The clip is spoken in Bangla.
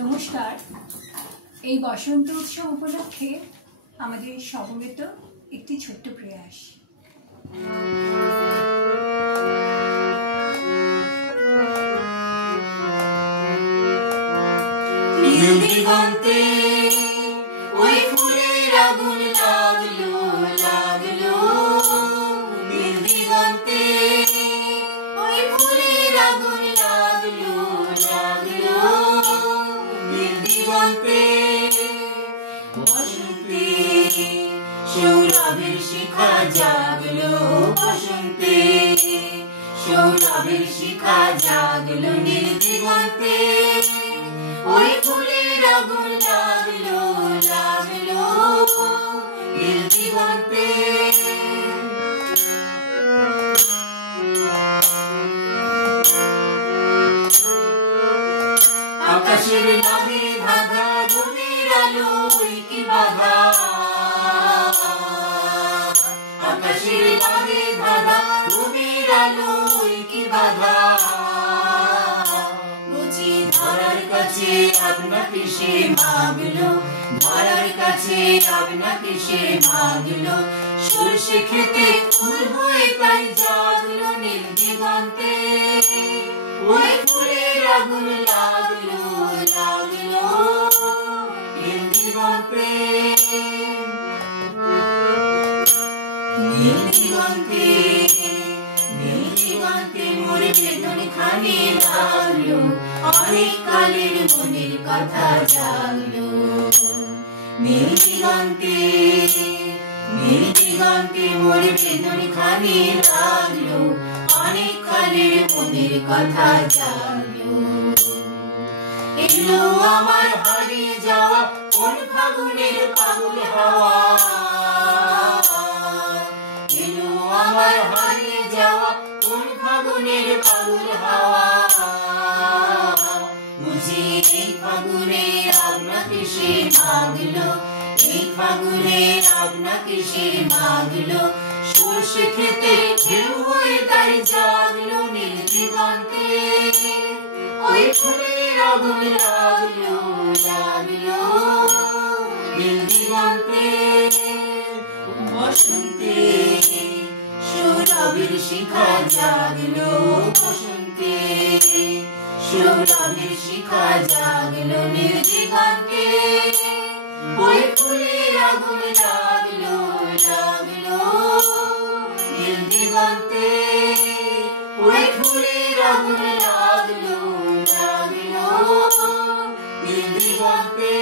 নমস্কার। এই বসন্ত উৎসব উপলক্ষে আমাদের সমবেত একটি ছোট্ট প্রয়াস। নীল দিগন্তে ওই ফুলের আগুন লাগলো লাগলো, নীল দিগন্তে ওই ফুলের আগুন লাগলো লাগলো, নীল দিগন্তে বসন্তে সৌরভের শিখা জাগলো, বসন্তে সৌরভের শিখা জাগলো, নীল দিগন্তে ওই ফুলের আগুন লাগলো লাগলো, নীল দিগন্তে আকাশের লাগে ধাঁধা, ঘুমের আলোয় কি বাধা, আকাশের লাগে ধাঁধা, ঘুমের আলোয় কি বাধা, বুঝি ধরার কাছে আপনাকে সে মাগলো, ধরার কাছে আপনাকে সে মাগলো, সরষে খেতে ফুল হয়ে তাই জাগলো, নীল দিগন্তে ওই ফুলের আগুন লাগলো লাগলো, নীল দিগন্তে নীল দিগন্তে নীল দিগন্তে মোর বেদনে খানি লাগলো, অনেক কালের মনের কথা জাগলো, নীল দিগন্তে নীল দিগন্তে মোর বেদনে খানি লাগলো, অনেক কালের মনের কথা জাগলো, এলো আমার হারিয়ে যাওয়া কোন ফাগুনের পাগল হাওয়া, এলো আমার হারিয়ে যাওয়া কোন ফাগুনের পাগল হাওয়া, বুঝি এই ফাগুনে আপনাকে সে মাগলো, এই ফাগুনে আপনাকে সে মাগলো, সরষে খেতে ঢেউ হয়ে তাই জাগলো, নীল দিগন্তে ওই ফুলের আগুন লাগলো লাগলো, নীল দিগন্তে বসন্তে সৌরভের শিখা জাগলো, বসন্তে সৌরভের শিখা জাগলো, নীল দিগন্তে ওই ফুলের আগুন লাগলো লাগলো, নীল দিগন্তে ওই ফুলের আগুন লাগলো লাগলো, নীল দিগন্তে।